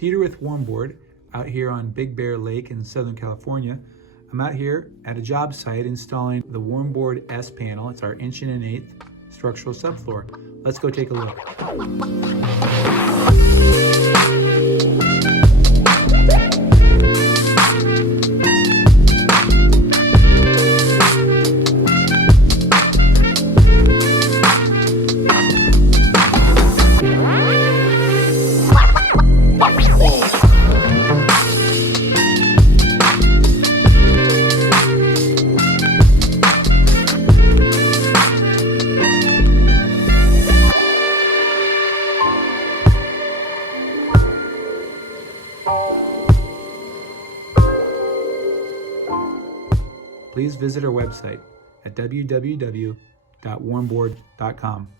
Peter with Warmboard out here on Big Bear Lake in Southern California. I'm out here at a job site installing the Warmboard-S panel. It's our 1 1/8" structural subfloor. Let's go take a look. Please visit our website at www.warmboard.com.